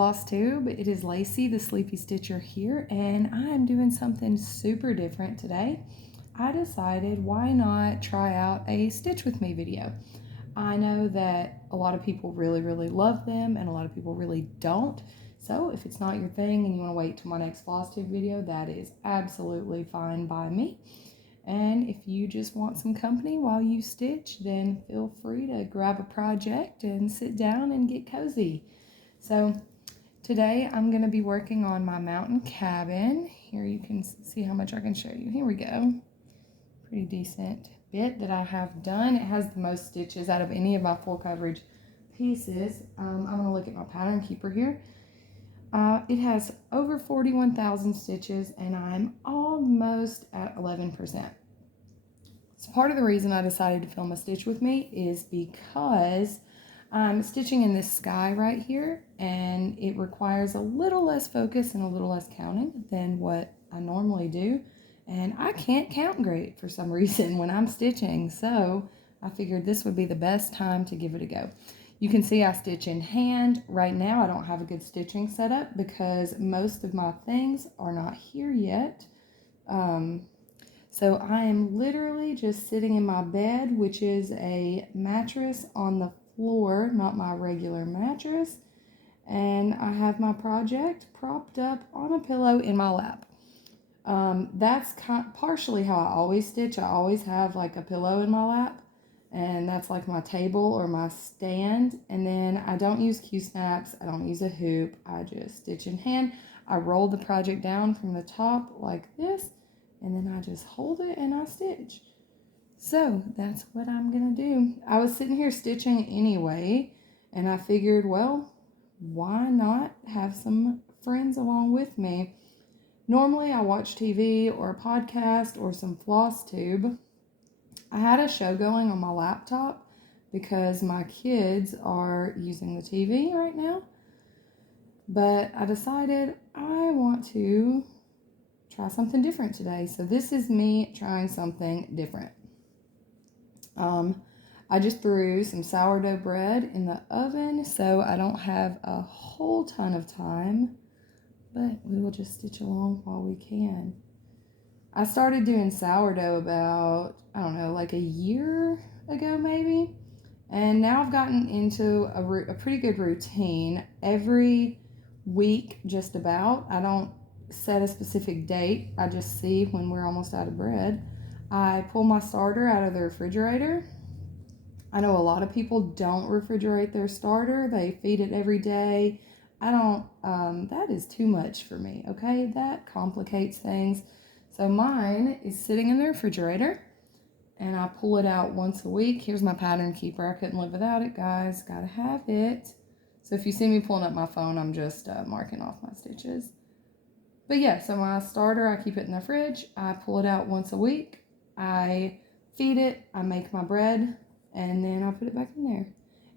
Flosstube. It is Lacey, the Sleepy Stitcher here, and I'm doing something super different today. I decided why not try out a Stitch With Me video. I know that a lot of people really love them and a lot of people really don't. So if it's not your thing and you want to wait till my next Flosstube video, that is absolutely fine by me. And if you just want some company while you stitch, then feel free to grab a project and sit down and get cozy. So today I'm going to be working on my mountain cabin. Here you can see how much I can show you. Here we go. Pretty decent bit that I have done. It has the most stitches out of any of my full coverage pieces. I'm going to look at my pattern keeper here. It has over 41,000 stitches and I'm almost at 11%. So part of the reason I decided to film a Stitch With Me is because I'm stitching in this sky right here and it requires a little less focus and a little less counting than what I normally do. And I can't count great for some reason when I'm stitching, so I figured this would be the best time to give it a go. You can see I stitch in hand. Right now I don't have a good stitching setup because most of my things are not here yet. So I am literally just sitting in my bed, which is a mattress on the floor, not my regular mattress. And I have my project propped up on a pillow in my lap. That's partially how I always stitch. I always have like a pillow in my lap. And that's like my table or my stand. And then I don't use Q-snaps. I don't use a hoop. I just stitch in hand. I roll the project down from the top like this. And then I just hold it and I stitch. So that's what I'm going to do. I was sitting here stitching anyway. And I figured, well, why not have some friends along with me? Normally I watch TV or a podcast or some Flosstube. I had a show going on my laptop because my kids are using the TV right now. But I decided I want to try something different today. So this is me trying something different. I just threw some sourdough bread in the oven, so I don't have a whole ton of time, but we will just stitch along while we can. I started doing sourdough about, I don't know, like a year ago maybe. And now I've gotten into a pretty good routine. Every week, just about, I don't set a specific date. I just see when we're almost out of bread. I pull my starter out of the refrigerator. I know a lot of people don't refrigerate their starter. They feed it every day. I don't, that is too much for me, okay? That complicates things. So mine is sitting in the refrigerator and I pull it out once a week. Here's my pattern keeper. I couldn't live without it, guys. Gotta have it. So if you see me pulling up my phone, I'm just marking off my stitches. But yeah, so my starter, I keep it in the fridge. I pull it out once a week. I feed it. I make my bread and then I put it back in there.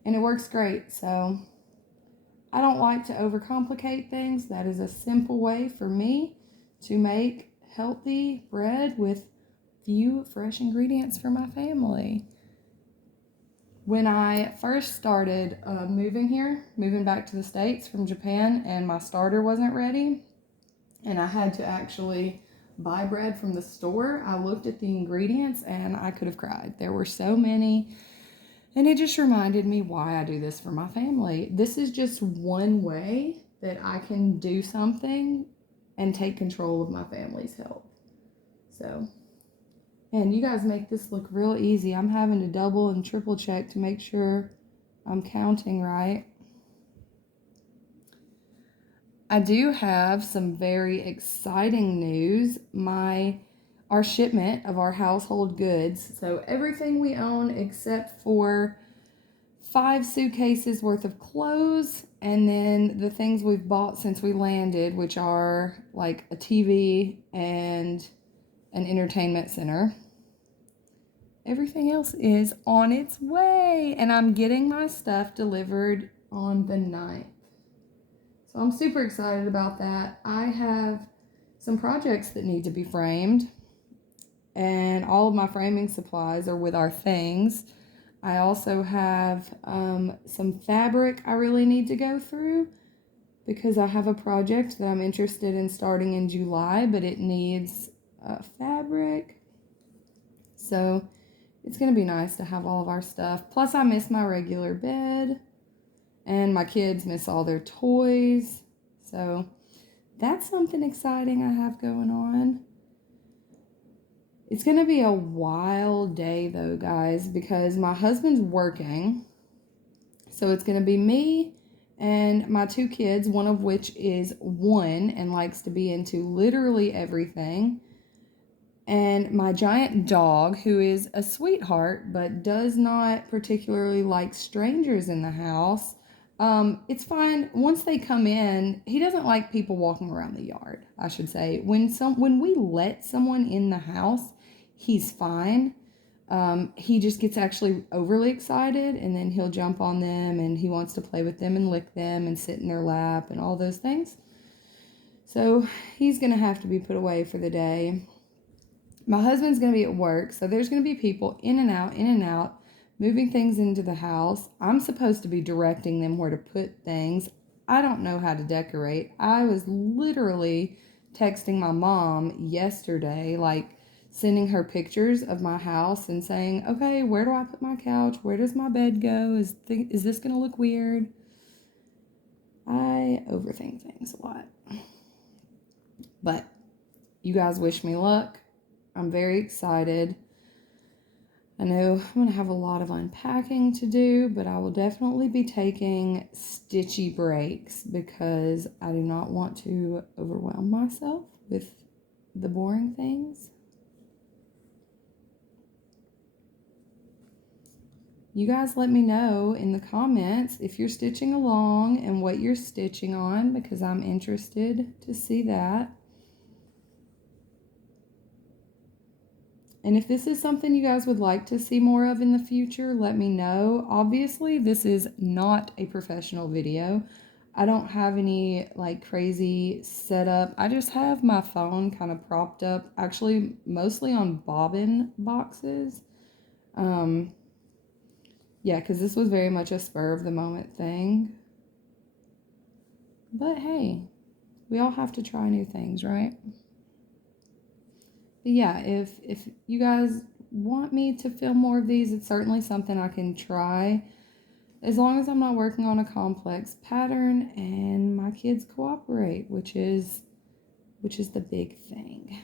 And it works great. So I don't like to overcomplicate things. That is a simple way for me to make healthy bread with few fresh ingredients for my family. When I first started moving back to the States from Japan, and my starter wasn't ready, and I had to actually buy bread from the store, I looked at the ingredients and I could have cried. There were so many, and it just reminded me why I do this for my family. This is just one way that I can do something and take control of my family's health. So, and you guys make this look real easy. I'm having to double and triple check to make sure I'm counting right. I do have some very exciting news. Our shipment of our household goods, so everything we own except for 5 suitcases worth of clothes, and then the things we've bought since we landed, which are like a TV and an entertainment center. Everything else is on its way, and I'm getting my stuff delivered on the 9th. So I'm super excited about that. I have some projects that need to be framed, and all of my framing supplies are with our things. I also have some fabric I really need to go through. because I have a project that I'm interested in starting in July, but it needs fabric. So it's going to be nice to have all of our stuff. Plus, I miss my regular bed, and my kids miss all their toys. So that's something exciting I have going on. It's going to be a wild day, though, guys, because my husband's working. So it's going to be me and my 2 kids, one of which is 1 and likes to be into literally everything. And my giant dog, who is a sweetheart, but does not particularly like strangers in the house. It's fine. Once they come in, he doesn't like people walking around the yard, I should say. When we let someone in the house, he's fine. He just gets actually overly excited, and then he'll jump on them, and he wants to play with them and lick them and sit in their lap and all those things. So he's going to have to be put away for the day. My husband's going to be at work, so there's going to be people in and out, moving things into the house. I'm supposed to be directing them where to put things. I don't know how to decorate. I was literally texting my mom yesterday, like sending her pictures of my house and saying, okay, where do I put my couch? Where does my bed go? Is this going to look weird? I overthink things a lot. But you guys wish me luck. I'm very excited. I know I'm going to have a lot of unpacking to do, but I will definitely be taking stitchy breaks because I do not want to overwhelm myself with the boring things. You guys let me know in the comments if you're stitching along and what you're stitching on, because I'm interested to see that. And if this is something you guys would like to see more of in the future, let me know. Obviously, this is not a professional video. I don't have any like crazy setup. I just have my phone kind of propped up, actually mostly on bobbin boxes. Yeah, because this was very much a spur of the moment thing. But hey, we all have to try new things, right? But yeah, if you guys want me to film more of these, it's certainly something I can try, as long as I'm not working on a complex pattern and my kids cooperate, which is the big thing.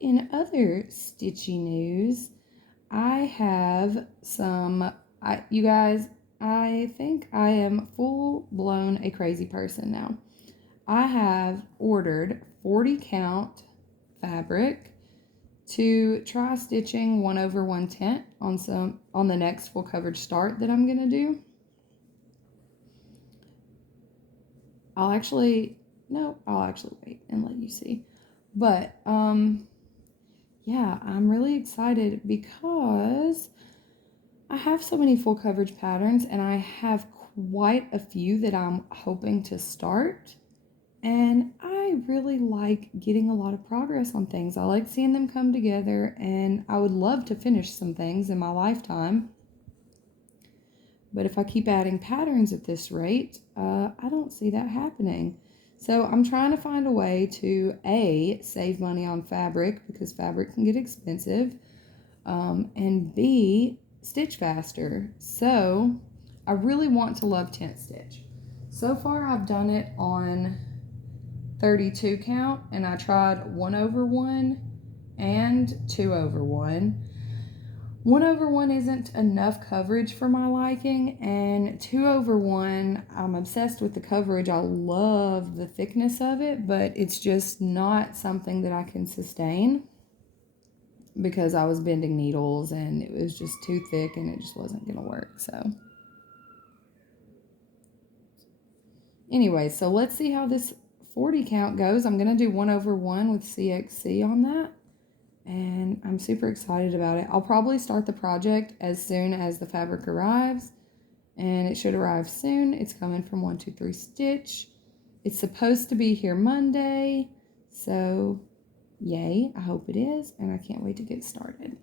In other stitchy news, I have you guys, I think I am full-blown a crazy person now. I have ordered 40 count fabric to try stitching 1/1 tent on the next full coverage start that I'm gonna do. I'll actually wait and let you see. But yeah, I'm really excited because I have so many full coverage patterns, and I have quite a few that I'm hoping to start. And I really like getting a lot of progress on things. I like seeing them come together, and I would love to finish some things in my lifetime. But if I keep adding patterns at this rate, I don't see that happening. So I'm trying to find a way to A, save money on fabric, because fabric can get expensive, and B, stitch faster. So I really want to love tent stitch. So far I've done it on 32 count, and I tried 1/1 and 2/1. 1/1 isn't enough coverage for my liking, and 2/1, I'm obsessed with the coverage. I love the thickness of it, but it's just not something that I can sustain because I was bending needles and it was just too thick and it just wasn't gonna work. So anyway, so let's see how this 40 count goes. I'm gonna do 1/1 with CXC on that, and I'm super excited about it. I'll probably start the project as soon as the fabric arrives, and it should arrive soon. It's coming from 123 Stitch. It's supposed to be here Monday, so yay, I hope it is, and I can't wait to get started.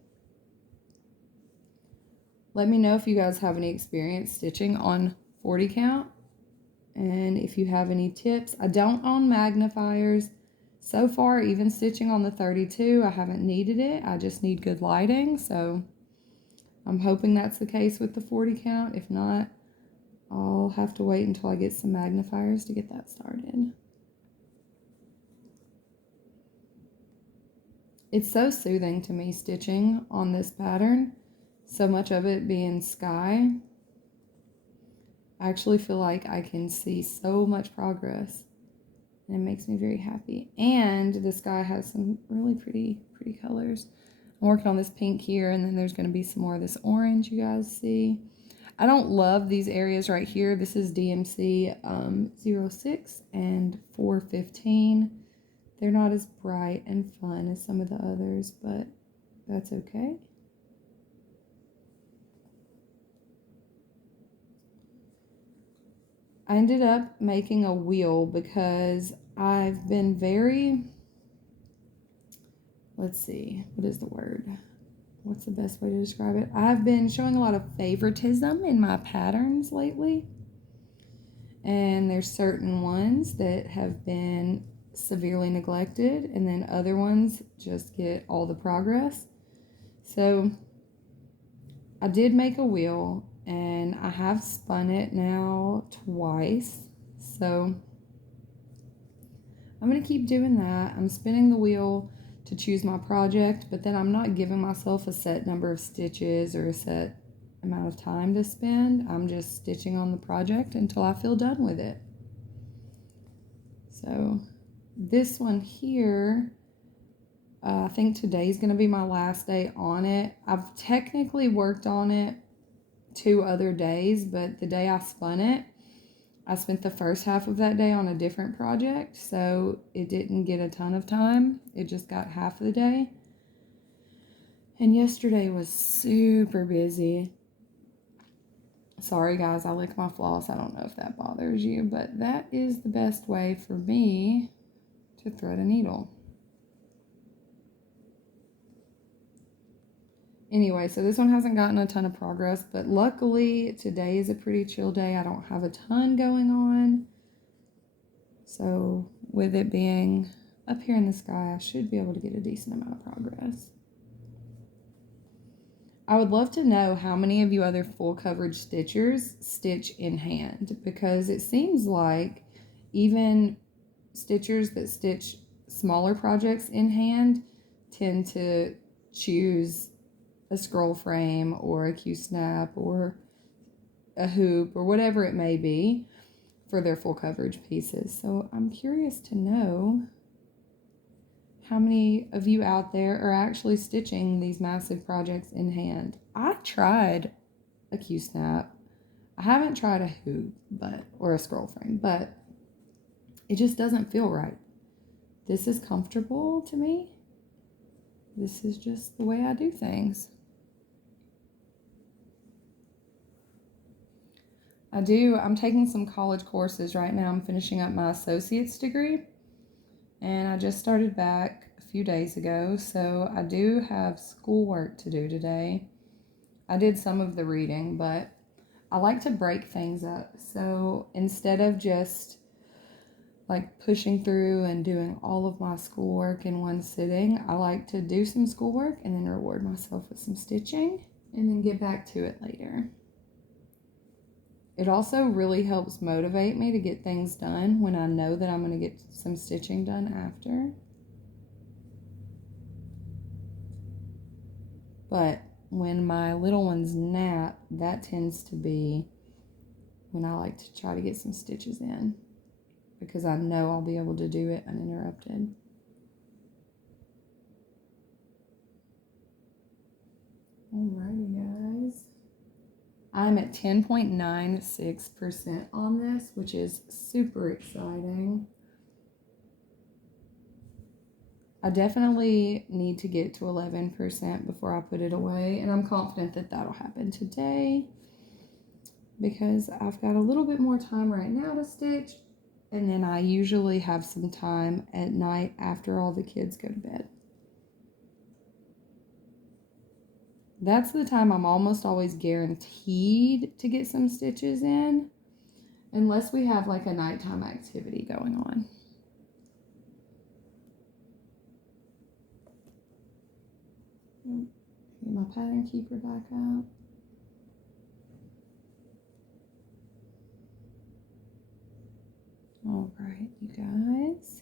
Let me know if you guys have any experience stitching on 40 count and if you have any tips. I don't own magnifiers. So far, even stitching on the 32, I haven't needed it. I just need good lighting, so I'm hoping that's the case with the 40 count. If not, I'll have to wait until I get some magnifiers to get that started. It's so soothing to me stitching on this pattern, so much of it being sky. I actually feel like I can see so much progress, and it makes me very happy. And the sky has some really pretty colors. I'm working on this pink here, and then there's going to be some more of this orange you guys see. I don't love these areas right here. This is DMC 06 and 415. They're not as bright and fun as some of the others, but that's okay. I ended up making a wheel because I've been very, let's see, what is the word? What's the best way to describe it? I've been showing a lot of favoritism in my patterns lately. And there's certain ones that have been severely neglected, and then other ones just get all the progress. So I did make a wheel, and I have spun it now twice. So I'm going to keep doing that. I'm spinning the wheel to choose my project, but then I'm not giving myself a set number of stitches or a set amount of time to spend. I'm just stitching on the project until I feel done with it. So this one here, I think today's going to be my last day on it. I've technically worked on it 2 other days, but the day I spun it, I spent the first half of that day on a different project, so it didn't get a ton of time. It just got half of the day. And yesterday was super busy. Sorry guys, I lick my floss. I don't know if that bothers you, but that is the best way for me to thread a needle. Anyway, so this one hasn't gotten a ton of progress, but luckily today is a pretty chill day. I don't have a ton going on. So with it being up here in the sky, I should be able to get a decent amount of progress. I would love to know how many of you other full coverage stitchers stitch in hand, because it seems like even stitchers that stitch smaller projects in hand tend to choose a scroll frame or a Q-snap or a hoop or whatever it may be for their full coverage pieces. So I'm curious to know how many of you out there are actually stitching these massive projects in hand. I tried a Q-snap. I haven't tried a hoop or a scroll frame, but it just doesn't feel right. This is comfortable to me. This is just the way I do things. I'm taking some college courses right now. I'm finishing up my associate's degree, and I just started back a few days ago, so I do have schoolwork to do today. I did some of the reading, but I like to break things up. So instead of just like pushing through and doing all of my schoolwork in one sitting, I like to do some schoolwork and then reward myself with some stitching and then get back to it later. It also really helps motivate me to get things done when I know that I'm going to get some stitching done after. But when my little ones nap, that tends to be when I like to try to get some stitches in, because I know I'll be able to do it uninterrupted. Alrighty guys. I'm at 10.96% on this, which is super exciting. I definitely need to get to 11% before I put it away, and I'm confident that that'll happen today because I've got a little bit more time right now to stitch, and then I usually have some time at night after all the kids go to bed. That's the time I'm almost always guaranteed to get some stitches in, unless we have like a nighttime activity going on. Get my pattern keeper back out. All right, you guys.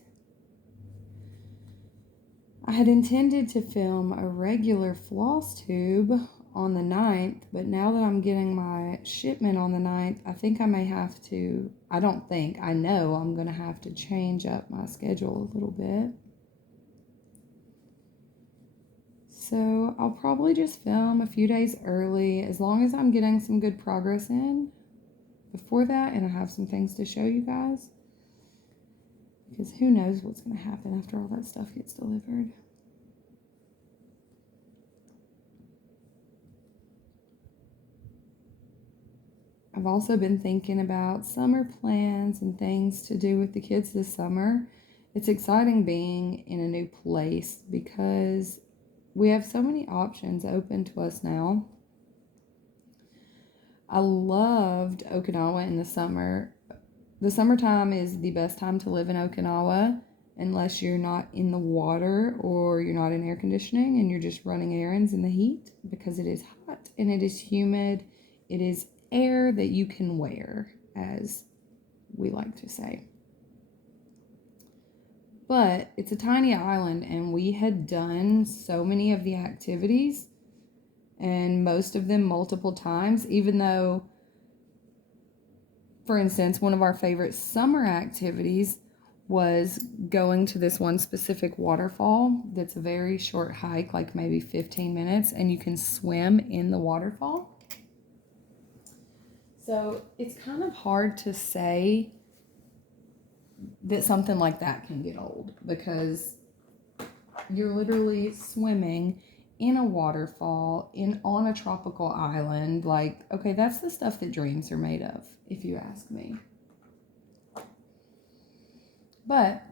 I had intended to film a regular Flosstube on the 9th, but now that I'm getting my shipment on the 9th, I think I may have to, I know I'm going to have to change up my schedule a little bit. So I'll probably just film a few days early, as long as I'm getting some good progress in before that, and I have some things to show you guys. Because who knows what's going to happen after all that stuff gets delivered. I've also been thinking about summer plans and things to do with the kids this summer. It's exciting being in a new place because we have so many options open to us now. I loved Okinawa in the summer. The summertime is the best time to live in Okinawa unless you're not in the water or you're not in air conditioning and you're just running errands in the heat, because it is hot and it is humid. It is air that you can wear, as we like to say. But it's a tiny island, and we had done so many of the activities, and most of them multiple times, even though, for instance, one of our favorite summer activities was going to this one specific waterfall that's a very short hike, like maybe 15 minutes, and you can swim in the waterfall. So it's kind of hard to say that something like that can get old, because you're literally swimming in a waterfall on a tropical island. Like, okay, that's the stuff that dreams are made of, if you ask me. But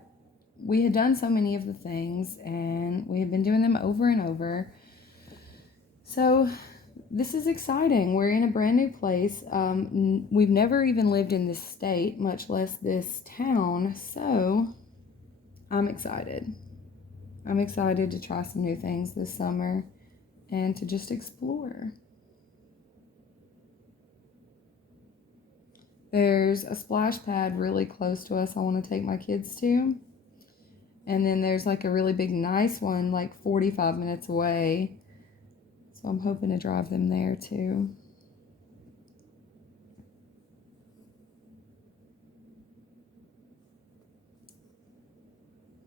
we had done so many of the things, and we had been doing them over and over. So this is exciting. We're in a brand new place. We've never even lived in this state, much less this town. So I'm excited. I'm excited to try some new things this summer and to just explore. There's a splash pad really close to us I want to take my kids to. And then there's like a really big, nice one like 45 minutes away. So I'm hoping to drive them there too.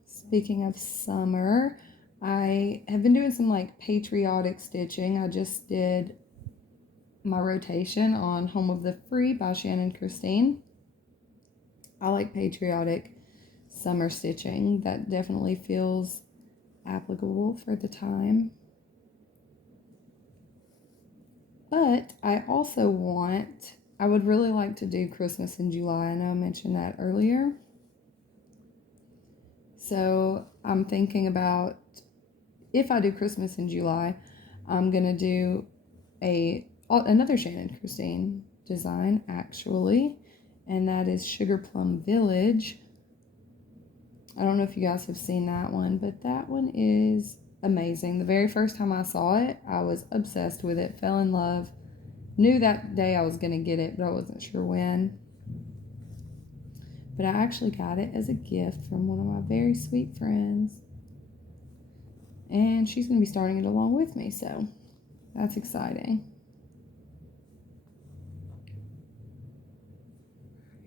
Speaking of summer, I have been doing some like patriotic stitching. I just did my rotation on Home of the Free by Shannon Christine. I like patriotic summer stitching. That definitely feels applicable for the time. But I would really like to do Christmas in July. I know I mentioned that earlier. So I'm thinking about, if I do Christmas in July, I'm going to do another Shannon Christine design, actually, and that is Sugar Plum Village. I don't know if you guys have seen that one, but that one is amazing. The very first time I saw it, I was obsessed with it, fell in love, knew that day I was going to get it, but I wasn't sure when. But I actually got it as a gift from one of my very sweet friends, and she's going to be starting it along with me, so that's exciting.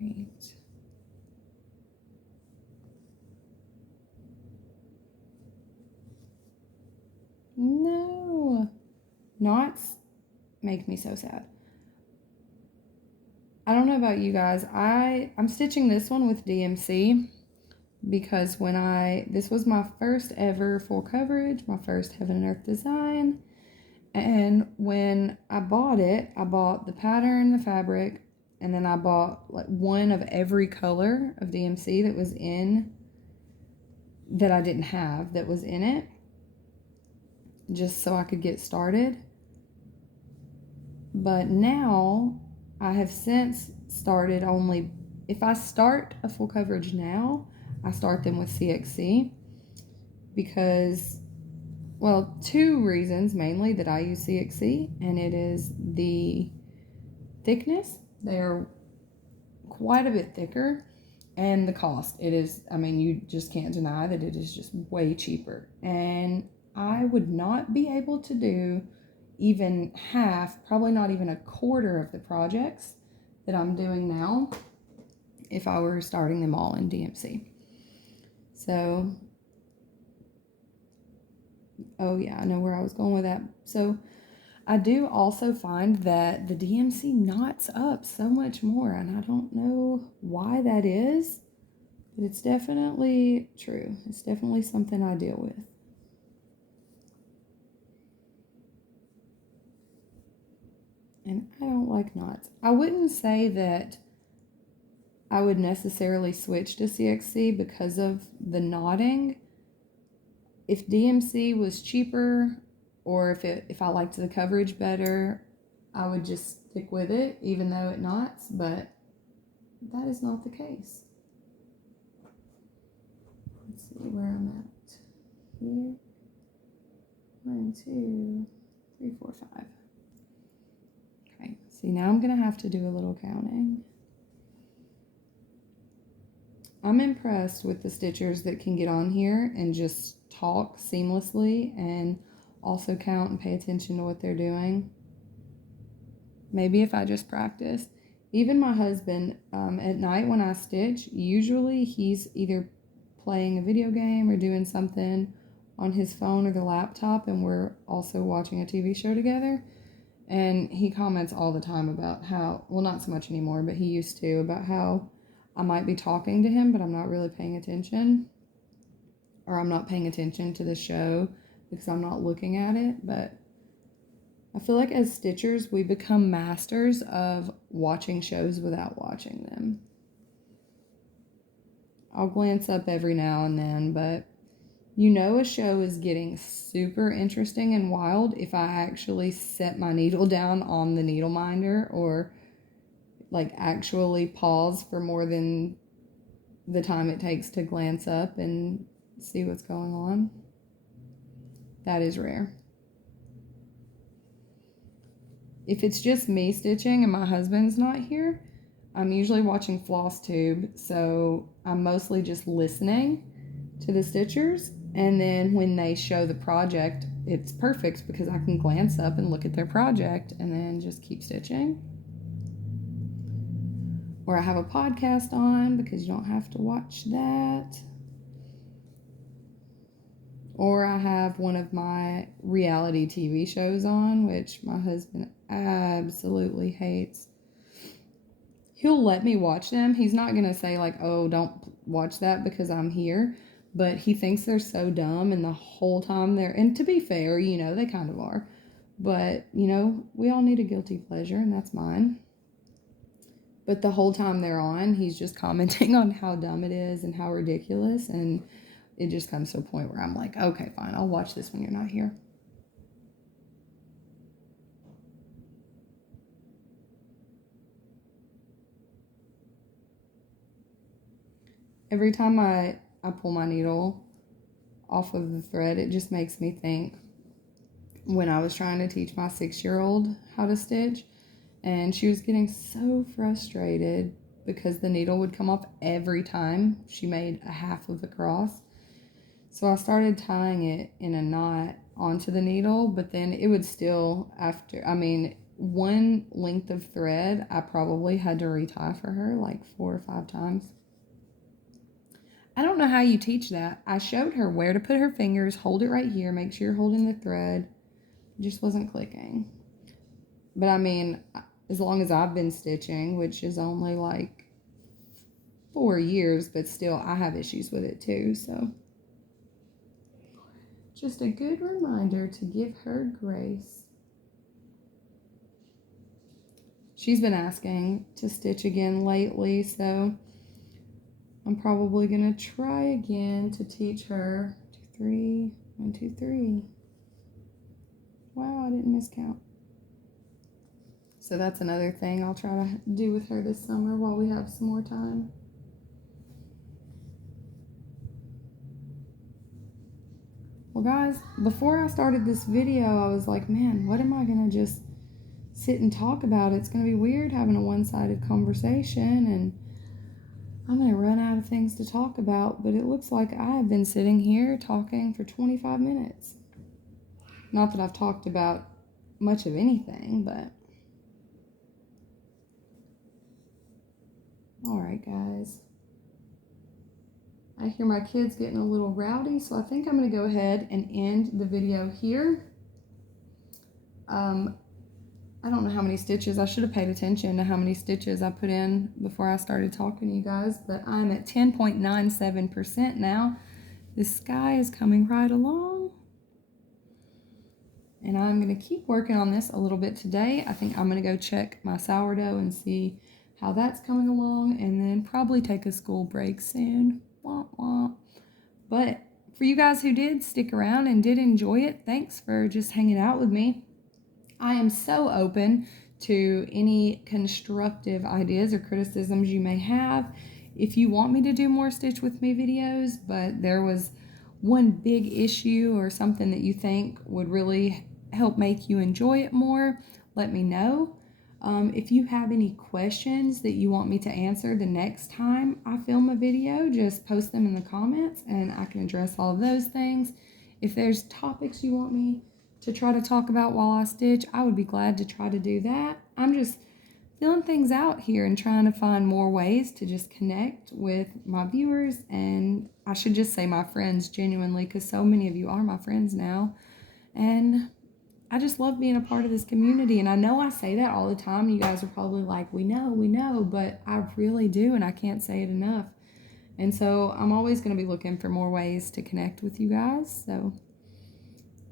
Right. No, knots make me so sad. I don't know about you guys. I'm stitching this one with DMC because this was my first ever full coverage, my first Heaven and Earth design. And when I bought it, I bought the pattern, the fabric, and then I bought like one of every color of DMC that I didn't have that was in it, just so I could get started. But now I have since started only, if I start a full coverage now, I start them with CXC because, well, two reasons mainly that I use CXC, and it is the thickness. They're quite a bit thicker, and the cost. It is, I mean, you just can't deny that it is just way cheaper. And I would not be able to do even half, probably not even a quarter of the projects that I'm doing now if I were starting them all in DMC. So, oh yeah, I know where I was going with that. So I do also find that the DMC knots up so much more, and I don't know why that is, but it's definitely true. It's definitely something I deal with. And I don't like knots. I wouldn't say that I would necessarily switch to CXC because of the knotting. If DMC was cheaper, or if I liked the coverage better, I would just stick with it, even though it knots, but that is not the case. Let's see where I'm at. Here. 1, 2, 3, 4, 5. Okay, see, now I'm going to have to do a little counting. I'm impressed with the stitchers that can get on here and just talk seamlessly and also count and pay attention to what they're doing. Maybe if I just practice. Even my husband, at night when I stitch, usually he's either playing a video game or doing something on his phone or the laptop, and we're also watching a TV show together. And he comments all the time about how, well, not so much anymore, but he used to, about how I might be talking to him, but I'm not really paying attention. Or I'm not paying attention to the show because I'm not looking at it. But I feel like as stitchers, we become masters of watching shows without watching them. I'll glance up every now and then, but you know a show is getting super interesting and wild if I actually set my needle down on the needle minder, or like actually pause for more than the time it takes to glance up and see what's going on. That is rare. If it's just me stitching and my husband's not here, I'm usually watching Flosstube, so I'm mostly just listening to the stitchers, and then when they show the project, it's perfect because I can glance up and look at their project and then just keep stitching. Or I have a podcast on because you don't have to watch that. Or I have one of my reality TV shows on, which my husband absolutely hates. He'll let me watch them. He's not going to say like, oh, don't watch that because I'm here. But he thinks they're so dumb, and the whole time they're, and to be fair, you know, they kind of are. But, you know, we all need a guilty pleasure, and that's mine. But the whole time they're on, he's just commenting on how dumb it is and how ridiculous. And it just comes to a point where I'm like, okay, fine, I'll watch this when you're not here. Every time I pull my needle off of the thread, it just makes me think when I was trying to teach my 6-year-old how to stitch, and she was getting so frustrated because the needle would come off every time she made a half of the cross. So I started tying it in a knot onto the needle, but then it would still, after, I mean, one length of thread, I probably had to retie for her like 4 or 5 times. I don't know how you teach that. I showed her where to put her fingers, hold it right here, make sure you're holding the thread. It just wasn't clicking. But I mean, as long as I've been stitching, which is only like 4 years, but still I have issues with it too, so just a good reminder to give her grace. She's been asking to stitch again lately, so I'm probably going to try again to teach her. 2, 3, 1, 2, 3. Wow, I didn't miscount. So that's another thing I'll try to do with her this summer while we have some more time. Well, guys, before I started this video, I was like, man, what am I going to just sit and talk about? It's going to be weird having a one-sided conversation, and I'm going to run out of things to talk about. But it looks like I have been sitting here talking for 25 minutes. Not that I've talked about much of anything, but... Alright, guys. I hear my kids getting a little rowdy, so I think I'm going to go ahead and end the video here. I don't know how many stitches. I should have paid attention to how many stitches I put in before I started talking to you guys, but I'm at 10.97% now. This sky is coming right along. And I'm going to keep working on this a little bit today. I think I'm going to go check my sourdough and see how that's coming along, and then probably take a school break soon. Wah, wah. But for you guys who did stick around and did enjoy it, thanks for just hanging out with me. I am so open to any constructive ideas or criticisms you may have. If you want me to do more Stitch With Me videos, but there was one big issue or something that you think would really help make you enjoy it more, let me know. If you have any questions that you want me to answer the next time I film a video, just post them in the comments and I can address all of those things. If there's topics you want me to try to talk about while I stitch, I would be glad to try to do that. I'm just feeling things out here and trying to find more ways to just connect with my viewers, and I should just say my friends, genuinely, because so many of you are my friends now. And I just love being a part of this community, and I know I say that all the time. You guys are probably like, we know, but I really do, and I can't say it enough. And so I'm always going to be looking for more ways to connect with you guys. So,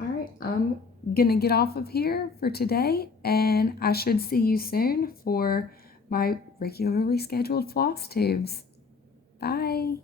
all right, I'm going to get off of here for today, and I should see you soon for my regularly scheduled floss tubes. Bye.